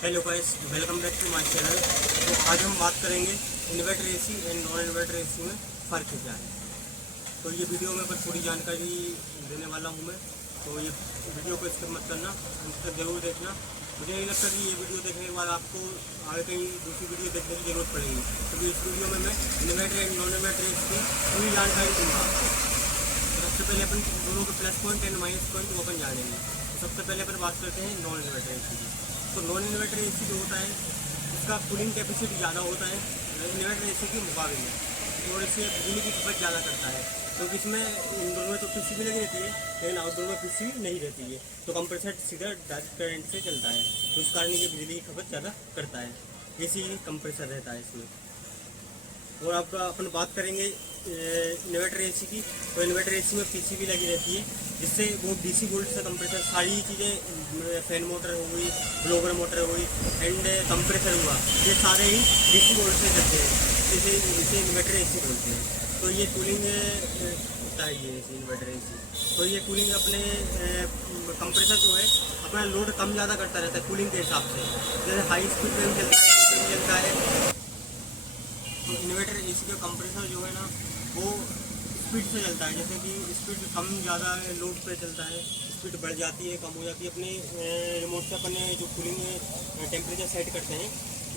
Hello guys, welcome back to my channel. तो आज हम बात करेंगे inverter AC and non inverter AC में फ़र्क क्या है। तो ये वीडियो में बस थोड़ी जानकारी देने वाला हूँ मैं। तो ये वीडियो को स्किप मत करना, इसको ज़रूर देखना। मुझे नहीं लगता कि ये वीडियो देखने के बाद आपको आगे कहीं दूसरी वीडियो देखने की ज़रूरत पड़ेगी, क्योंकि इस वीडियो में मैं inverter and non inverter AC की पूरी जानकारी दूँगा। तो सबसे पहले अपन दोनों के plus point and minus point वो अपन जानेंगे। तो सबसे पहले अपन बात करते हैं नॉन इन्वर्टर एसी की। तो नॉन इन्वर्टर एसी जो होता है इसका कूलिंग कैपेसिटी ज़्यादा होता है इन्वर्टर एसी के मुकाबले में, और इससे बिजली की खपत ज़्यादा करता है, क्योंकि इसमें इंडोर में तो पीसीबी लगी रहती है लेकिन आउटडोर में पीसीबी नहीं रहती है। तो कंप्रेसर सीधा डायरेक्ट करंट से चलता है, तो इस कारण ये बिजली की खपत ज़्यादा करता है। एसी कंप्रेसर रहता है इसमें। और आपका अपन बात करेंगे इन्वर्टर एसी की। तो इन्वर्टर एसी में पीसीबी लगी रहती है, जिससे वो डीसी वोल्ट से कंप्रेसर सारी चीज़ें, फैन मोटर हो गई, ब्लोवर मोटर हो गई एंड कंप्रेसर हुआ, ये सारे ही डीसी वोल्ट से चलते हैं। इसे इन्वर्टर एसी बोलते हैं। तो ये कूलिंग होता है ये इन्वर्टर एसी। तो ये कूलिंग अपने कंप्रेसर जो है अपना लोड कम ज़्यादा करता रहता है कूलिंग के हिसाब से। जैसे हाई स्पीड में चलता है, चलता है। तो इन्वर्टर एसी का कंप्रेसर जो है ना वो स्पीड से चलता है, जैसे कि स्पीड कम ज़्यादा लोड पे चलता है, स्पीड बढ़ जाती है कम हो जाती है। अपने रिमोट से अपने जो कूलिंग टेम्परेचर सेट करते हैं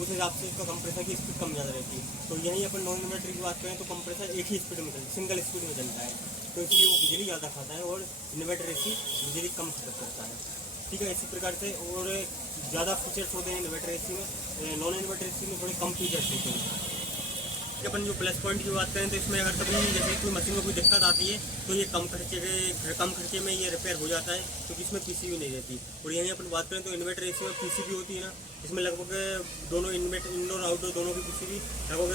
उस हिसाब से इसका कंप्रेसर की स्पीड कम ज़्यादा रहती है। तो यहीं अपन नॉन इन्वर्टर की बात करें तो कंप्रेसर एक ही स्पीड में चलता है, सिंगल स्पीड में चलता है, तो इसलिए वो बिजली ज़्यादा खाता है और इन्वर्टर एसी बिजली कम खपत करता है। ठीक है, इसी प्रकार से और ज़्यादा फीचर्स होते हैं इन्वर्टर एसी में। नॉन इन्वर्टर एसी में थोड़े कम फीचर्स होते हैं। अपन जो प्लस पॉइंट की बात करें तो इसमें अगर कभी जैसे कोई मशीन में कोई दिक्कत आती है तो ये कम खर्चे में ये रिपेयर हो जाता है, क्योंकि इसमें पीसीबी नहीं रहती। और यहीं अपन बात करें तो इन्वर्टर एसी में पीसीबी होती है ना, इसमें लगभग दोनों इंडोर आउटडोर दोनों की पीसीबी लगभग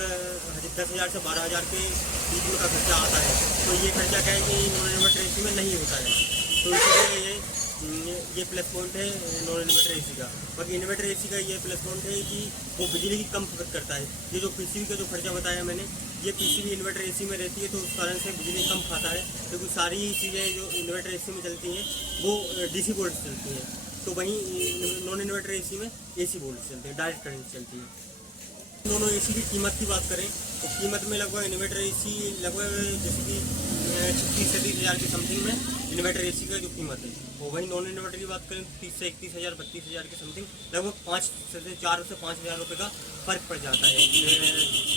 10,000 से 12,000 के बीच में का खर्चा आता है। तो ये खर्चा क्या है कि नॉन इन्वर्टर एसी में नहीं होता है। तो इसलिए ये प्लस पॉइंट है नॉन इन्वर्टर एसी का। बाकी इन्वर्टर एसी का ये प्लस पॉइंट है कि वो बिजली की कम खपत करता है। ये जो पीसीबी का जो खर्चा बताया मैंने, ये पीसीबी इन्वर्टर एसी में रहती है, तो उस कारण से बिजली कम खाता है, क्योंकि सारी चीज़ें जो इन्वर्टर एसी में चलती हैं वो डीसी वोल्ट से चलती हैं। तो वहीं नॉन इन्वर्टर एसी में एसी वोल्ट से चलती है, डायरेक्ट करंट से चलती है। दोनों एसी की कीमत की बात करें तो कीमत में लगभग इन्वर्टर एसी लगभग जैसे कि 36-37 हज़ार के समथिंग में इन्वर्टर एसी का जो कीमत है। और वहीं नॉन इन्वर्टर की बात करें तो 30 से 31 हज़ार 32 हज़ार के समथिंग लगभग 4 से 5 हज़ार रुपये का फ़र्क पड़ जाता है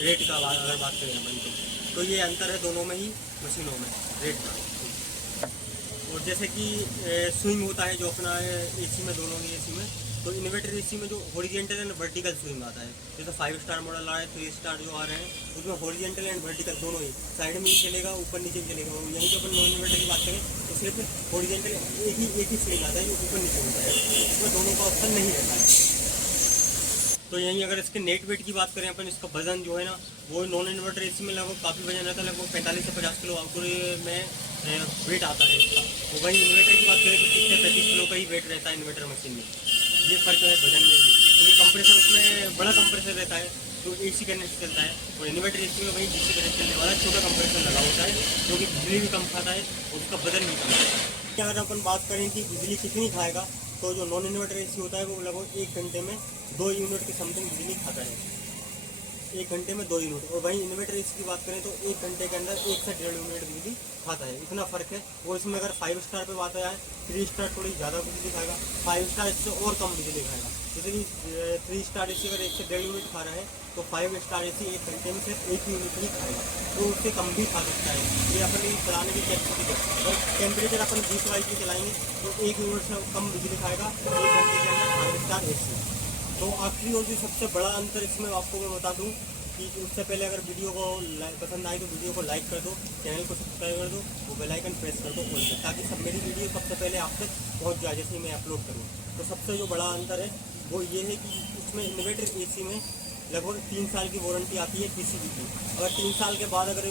रेट का अगर बात करें अपन तो ये अंतर है दोनों में ही मशीनों में रेट का। और जैसे कि स्विंग होता है जो अपना एसी में, दोनों ही एसी में, तो इन्वर्टर एसी में जो हॉरिजॉन्टल एंड वर्टिकल स्विंग आता है, जैसे 5 स्टार मॉडल आ रहा है, 3 स्टार जो आ रहे हैं, उसमें हॉरिजॉन्टल एंड वर्टिकल दोनों ही साइड में ही चलेगा, ऊपर नीचे भी चलेगा। यहीं पर अपन नॉन इन्वर्टर की बात करें तो सिर्फ हॉरिजॉन्टल एक ही स्विंग आता है जो ऊपर नीचे होता है, इसमें दोनों का ऑप्शन नहीं रहता है। तो यहीं अगर इसके नेट वेट की बात करें अपन, इसका वजन जो है ना वो नॉन इन्वर्टर एसी में लगभग काफ़ी वजन रहता है, लगभग 45 से 50 किलो आउटडोर में वेट आता है इसका। और वहीं इन्वर्टर की बात करें तो 30 से 35 किलो का ही वेट रहता है इन्वर्टर मशीन में। ये फर्क है वजन में भी, क्योंकि कंप्रेसर उसमें बड़ा कंप्रेसर रहता है तो एसी करंट से चलता है, और इन्वर्टर एसी में वहीं डीसी करंट चलने वाला छोटा कंप्रेसर लगा होता है, जो कि बिजली भी कम खाता है और उसका वजन भी कम खाता है। अगर अपन बात करें कि बिजली कितनी खाएगा, तो जो नॉन इन्वर्टर एसी होता है वो लगभग 1 घंटे में 2 यूनिट की समथिंग बिजली खाता है, 1 घंटे में 2 यूनिट। और वहीं इन्वर्टर एसी की बात करें तो 1 घंटे के अंदर 1 से 1.5 यूनिट बिजली खाता है, इतना फ़र्क है। और इसमें अगर 5 स्टार पे बात आया है, 3 स्टार थोड़ी ज़्यादा बिजली खाएगा, 5 स्टार इससे और कम बिजली खाएगा। जैसे कि 3 स्टार एसी अगर 1 से 1.5 यूनिट खा रहा है तो 5 स्टार एसी 1 घंटे में सिर्फ 1 यूनिट ही खाएगा, तो उससे कम भी खा सकता है। ये अपनी चलाने की कैपेसिटी है। अगर टेम्परेचर अपन 20 वाई की चलाएंगे तो 1 यूनिट से कम बिजली खाएगा 1 घंटे के अंदर 5 स्टार एसी। तो आखिरी और भी सबसे बड़ा अंतर इसमें आपको मैं बता दूँ कि उससे पहले अगर वीडियो को पसंद आए तो वीडियो को लाइक कर दो, चैनल को सब्सक्राइब कर दो, वो बेल आइकन प्रेस कर दो ऑल पे, ताकि सब मेरी वीडियो सबसे पहले आप तक पहुँच जाए जैसे मैं अपलोड करूँ। तो सबसे जो बड़ा अंतर है वो ये है कि इसमें इन्वर्टर एसी में लगभग 3 साल की वारंटी आती है पीसीबी की। अगर 3 साल के बाद अगर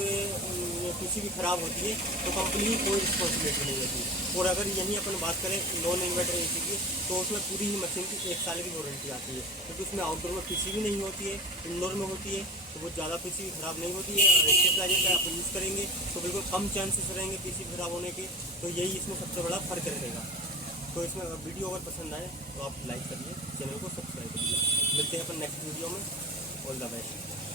पीसीबी ख़राब होती है तो कंपनी की कोई रिस्पॉन्सिबिलिटी नहीं होती। और अगर यहीं अपन बात करें नॉन इन्वर्टर एसी की तो उसमें पूरी ही मशीन की 1 साल की वारंटी आती है, क्योंकि उसमें आउटडोर में पीसीबी नहीं होती है, इंडोर में होती है, तो वो ज़्यादा पीसीबी ख़राब नहीं होती है। और स्टेबलाइजर का आप यूज़ करेंगे तो बिल्कुल कम चांसेस रहेंगे पीसीबी ख़राब होने के। तो यही इसमें सबसे बड़ा फ़र्क रहेगा। तो इसमें वीडियो अगर पसंद आए तो आप लाइक करिए, चैनल को सब्सक्राइब करिए। मिलते हैं अपन नेक्स्ट वीडियो में। All the best.